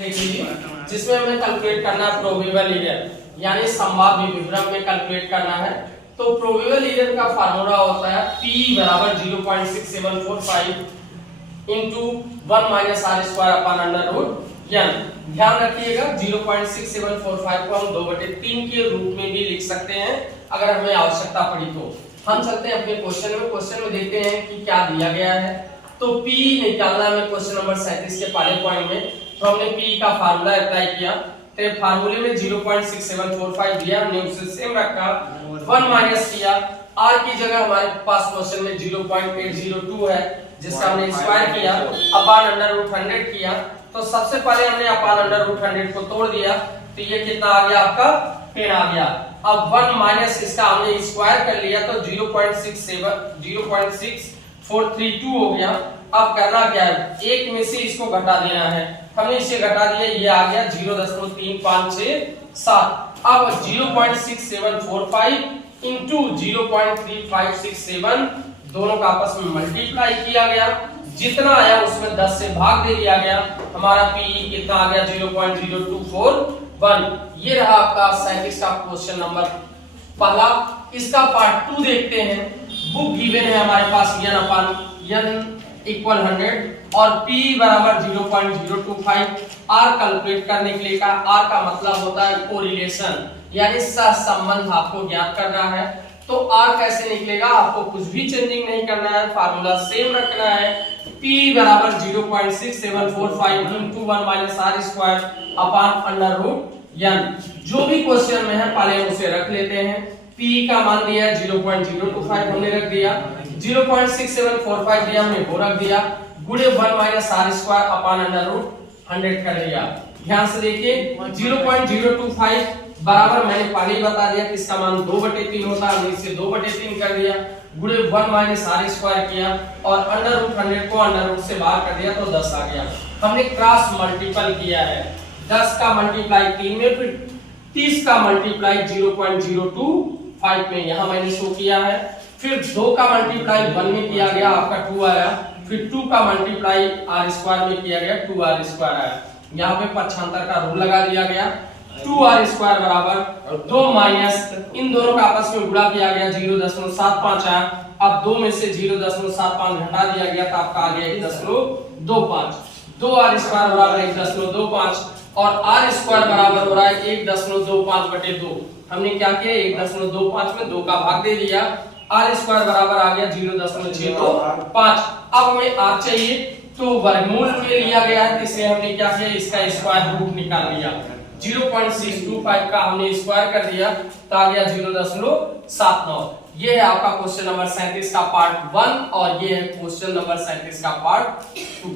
जिसमें हमें कैलकुलेट करना है प्रोबेबल एरर यानी संभाव्य विवरण में कैलकुलेट करना है। तो प्रोबेबल एरर का फार्मूला होता है P बराबर 0.6745 into 1 minus r square upon under root n। ध्यान रखिएगा 0.6745 को हम 2/3 के रूप में भी लिख सकते हैं अगर हमें आवश्यकता पड़ी तो। हम चलते हैं अपने क्वेश्चन में देखते हैं कि क्या दिया गया है। तो P निकालना है हमें क्वेश्चन नंबर 37 के पहले पॉइंट में। तो हमने P का फार्मूला अप्लाई किया तो फार्मूले में 0.6745 दिया, हमने उसे सेम रखा, 1 माइनस किया, r की जगह हमारे पास क्वेश्चन में 0.802 है जिसका हमने स्क्वायर किया अपॉन अंडर रूट 100 किया। तो सबसे पहले हमने अपॉन अंडर रूट 100 को तोड़ दिया तो ये कितना आ गया आपका 10 आ गया। अब 1 माइनस इसका हमने स्क्वायर कर लिया तो 0.6432 हो गया। अब करना क्या है, एक में से इसको घटा देना है, हमने इसे घटा दिया, ये आ गया 0.3567। अब 0.6745 इंटू 0.3567 दोनों का आपस में मल्टीप्लाई किया गया, जितना आया उसमें 10 से भाग दे दिया गया, हमारा पीई कितना आ गया 0.0241। ये रहा आपका 37 का क्वेश्चन नंबर पहला। इसका पार्ट 2 देखते हैं। बुक गिवन है हमारे पास n अपॉन n इक्वल 100 और p बराबर 0.025। r कैलकुलेट करने के लिए का r का मतलब होता है कोरिलेशन यानी सहसंबंध आपको ज्ञात करना है। तो r कैसे निकलेगा, आपको कुछ भी चेंजिंग नहीं करना है, फार्मूला सेम रखना है। p बराबर 0.6745 into 1 minus r square upon under root n। जो भी क्वेश्चन में है पहले उसे रख लेते हैं। p का मान दिया है 0.025 हमने रख दिया, 0.6745 दिया हमने वो रख दिया, गुणे 1 minus r square upon under root 100 कर लिया। ध्यान से देखिए 0.025 बराबर मैंने पहले ही बता दिया कि इसका मान 2/3 होता है, हमने इसे 2/3 कर दिया, गुणे 1 माइनस r स्क्वायर किया और अंडर रूट 100 को अंडर रूट से बाहर कर दिया तो 10 आ गया। हमने क्रॉस मल्टीपल किया है, 10 का मल्टीप्लाई 3 में, फिर 30 का मल्टीप्लाई 0.025 में यहाँ मैंने शो किया है, फिर 2 का मल्टीप्लाई 1 में किया गया आपका 2 आया, फिर 2 का मल्टीप्लाई r स्क्वायर में किया गया 2r स्क्वायर आया। यहाँ पे पक्षांतर का रूल लगा दिया गया, 2r स्क्वायर बराबर 2 माइनस इन दोनों का आपस में गुणा किया गया 0.75 आया। अब 2 में से 0.75 घटा दिया गया तो आपका आ गया 1.25। 2r स्क्वायर बराबर 1.25 और r स्क्वायर बराबर हो रहा है 1.25/2। हमने क्या किया 1.25 में 2 का भाग दे दिया, r स्क्वायर बराबर आ गया 0.625। अब हमें r चाहिए तो वर्गमूल में लिया गया है, इसलिए हमने क्या किया इसका स्क्वायर रूट निकाल लिया, 0.625 का हमने स्क्वायर कर दिया तो आ गया 0.79। ये है आपका क्वेश्चन नंबर 37 का पार्ट 1 और ये है क्वेश्चन नंबर 37 का पार्ट 2।